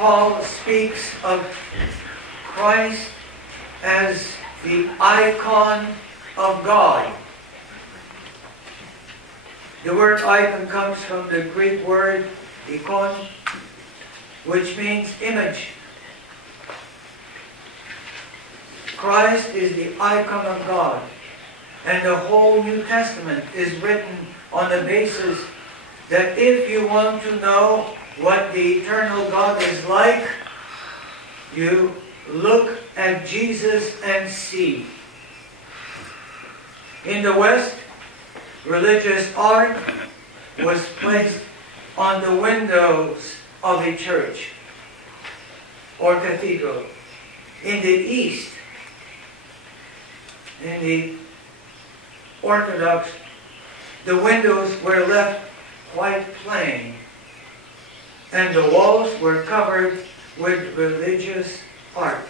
Paul speaks of Christ as the icon of God. The word icon comes from the Greek word ikon, which means image. Christ is the icon of God. And the whole New Testament is written on the basis that if you want to know what the eternal God is like, you look at Jesus and see. In the West, religious art was placed on the windows of a church or cathedral. In the East, in the Orthodox, the windows were left quite plain, and the walls were covered with religious art.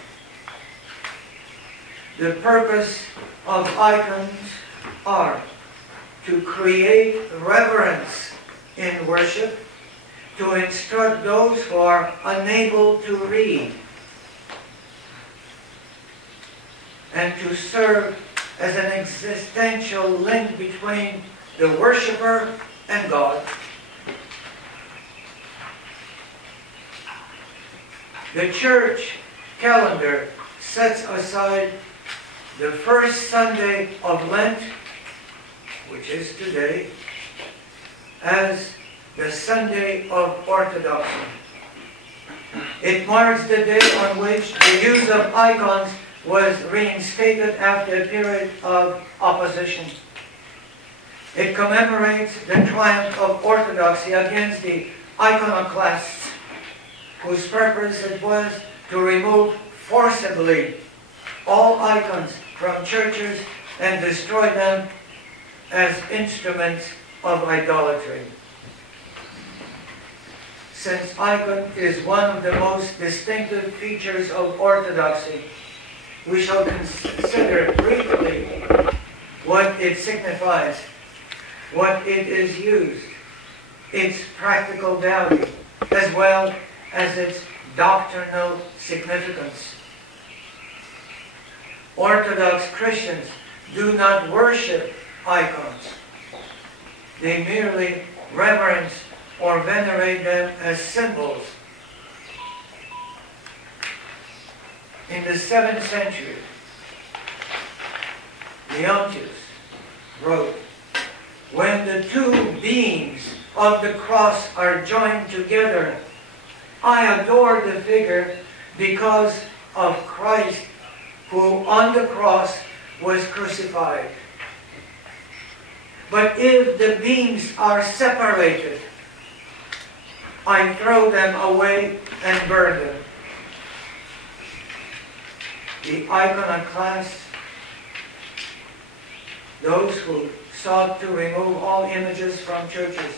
The purpose of icons are to create reverence in worship, to instruct those who are unable to read, and to serve as an existential link between the worshiper and God. The church calendar sets aside the first Sunday of Lent, which is today, as the Sunday of Orthodoxy. It marks the day on which the use of icons was reinstated after a period of opposition. It commemorates the triumph of Orthodoxy against the iconoclasts, whose purpose it was to remove forcibly all icons from churches and destroy them as instruments of idolatry. Since icon is one of the most distinctive features of Orthodoxy, we shall consider briefly what it signifies, what it is used, its practical value, as well as its doctrinal significance. Orthodox Christians do not worship icons. They merely reverence or venerate them as symbols. In the 7th century, Leontius wrote, "When the two beams of the cross are joined together, I adore the figure because of Christ, who on the cross was crucified. But if the beams are separated, I throw them away and burn them." The iconoclasts, those who sought to remove all images from churches,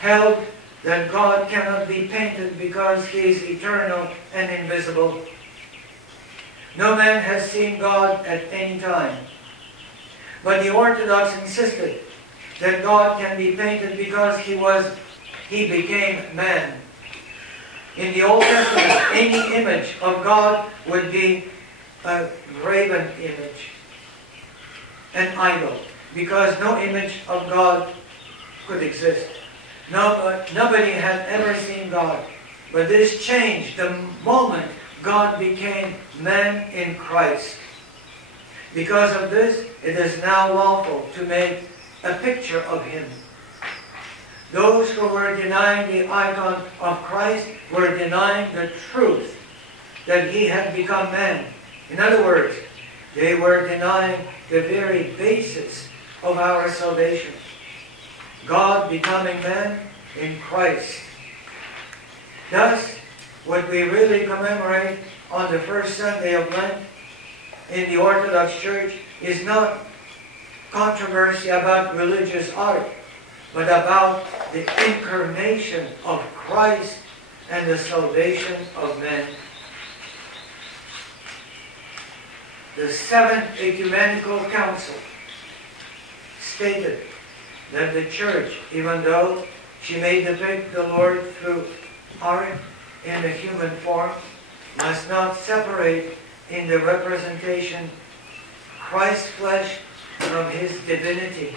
held that God cannot be painted because He is eternal and invisible. No man has seen God at any time. But the Orthodox insisted that God can be painted because He became man. In the Old Testament, any image of God would be a graven image, an idol, because no image of God could exist. Nobody had ever seen God. But this changed the moment God became man in Christ. Because of this, it is now lawful to make a picture of Him. Those who were denying the icon of Christ were denying the truth that He had become man. In other words, they were denying the very basis of our salvation. God becoming man in Christ. Thus, what we really commemorate on the first Sunday of Lent in the Orthodox Church is not controversy about religious art, but about the incarnation of Christ and the salvation of men. The Seventh Ecumenical Council stated that the Church, even though she may depict the Lord through art, in the human form must not separate in the representation Christ's flesh from his divinity.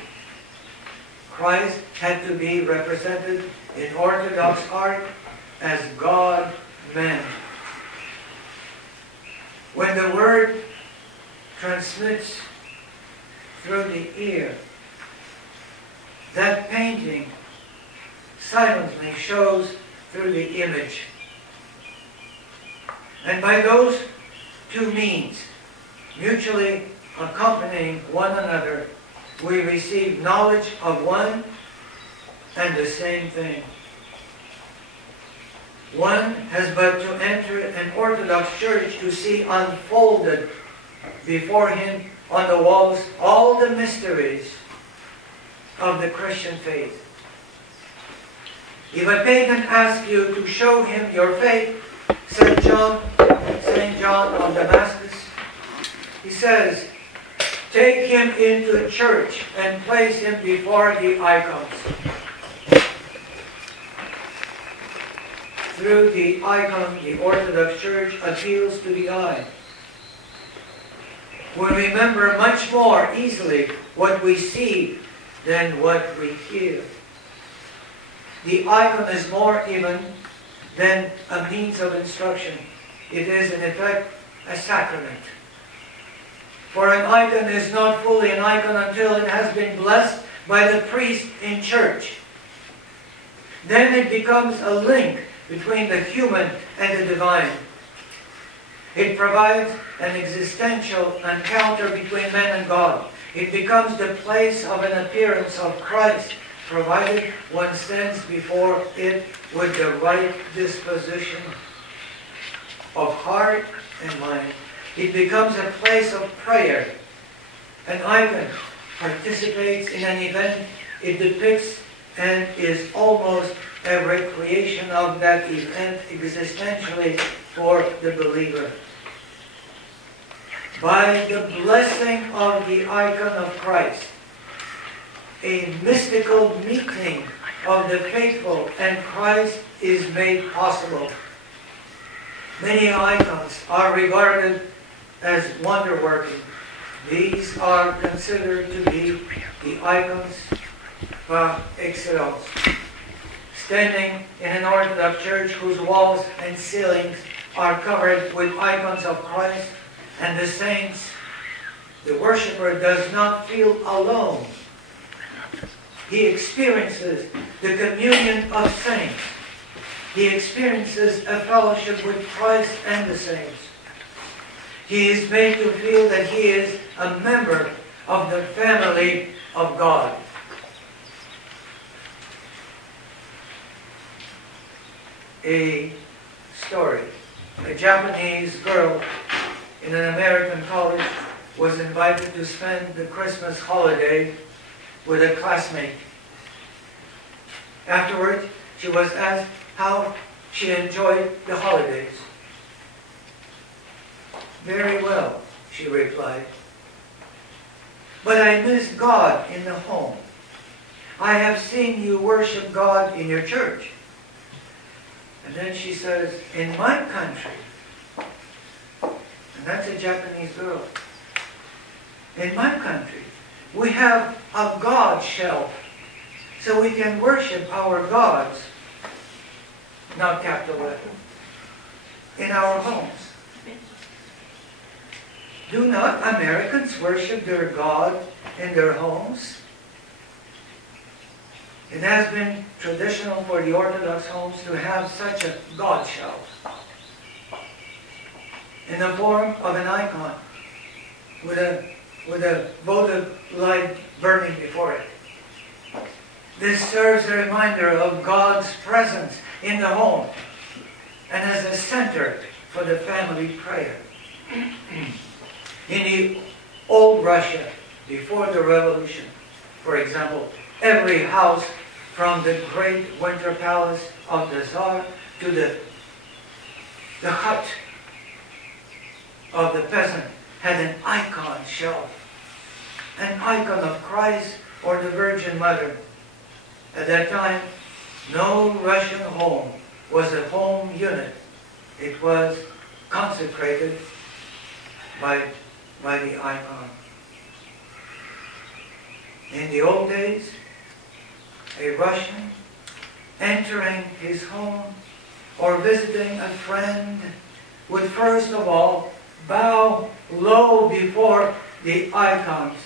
Christ had to be represented in Orthodox art as God-man. When the Word transmits through the ear, that painting silently shows through the image. And by those two means, mutually accompanying one another, we receive knowledge of one and the same thing. One has but to enter an Orthodox church to see unfolded before him on the walls all the mysteries of the Christian faith. If a pagan asks you to show him your faith, St. John of Damascus, he says, take him into a church and place him before the icons. Through the icon, the Orthodox Church appeals to the eye. We remember much more easily what we see than what we hear. The icon is more even than a means of instruction. It is, in effect, a sacrament. For an icon is not fully an icon until it has been blessed by the priest in church. Then it becomes a link between the human and the divine. It provides an existential encounter between man and God. It becomes the place of an appearance of Christ, provided one stands before it with the right disposition of heart and mind. It becomes a place of prayer. An icon participates in an event it depicts and is almost a recreation of that event existentially for the believer. By the blessing of the icon of Christ, a mystical meeting of the faithful and Christ is made possible. Many icons are regarded as wonder-working. These are considered to be the icons par excellence. Standing in an Orthodox church whose walls and ceilings are covered with icons of Christ and the saints, the worshipper does not feel alone. He experiences the communion of saints. He experiences a fellowship with Christ and the saints. He is made to feel that he is a member of the family of God. A story. A Japanese girl in an American college was invited to spend the Christmas holiday with a classmate. Afterwards, she was asked how she enjoyed the holidays. Very well, she replied. But I miss God in the home. I have seen you worship God in your church. And then she says, in my country, and that's a Japanese girl, in my country, we have a God shelf, so we can worship our gods, not capital letter, in our homes. Do not Americans worship their God in their homes? It has been traditional for the Orthodox homes to have such a God shelf in the form of an icon with a votive light burning before it. This serves a reminder of God's presence in the home and as a center for the family prayer. In the old Russia, before the revolution, for example, every house from the great winter palace of the Tsar to the hut of the peasant had an icon shelf, an icon of Christ or the Virgin Mother. At that time, no Russian home was a home unit. It was consecrated by the icon. In the old days, a Russian entering his home or visiting a friend would first of all bow low before the icons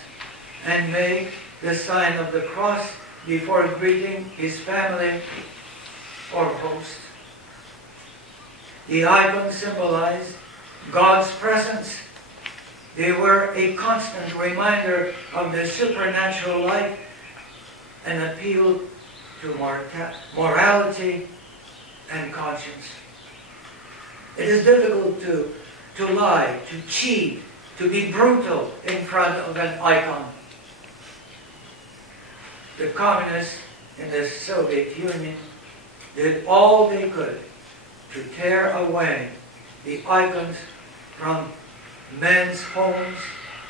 and make the sign of the cross before greeting his family or host. The icons symbolized God's presence. They were a constant reminder of the supernatural life and appeal to morality and conscience. It is difficult to lie, to cheat, to be brutal in front of an icon. The communists in the Soviet Union did all they could to tear away the icons from men's homes,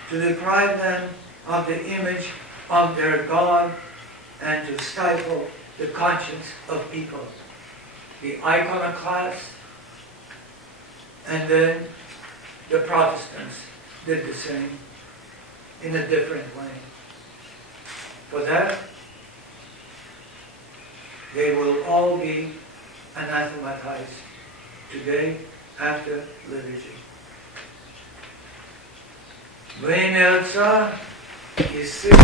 to deprive them of the image of their God, and to stifle the conscience of people. The iconoclasts and then the Protestants did the same in a different way. For that, they will all be anathematized today after liturgy. Во имя Отца и Сына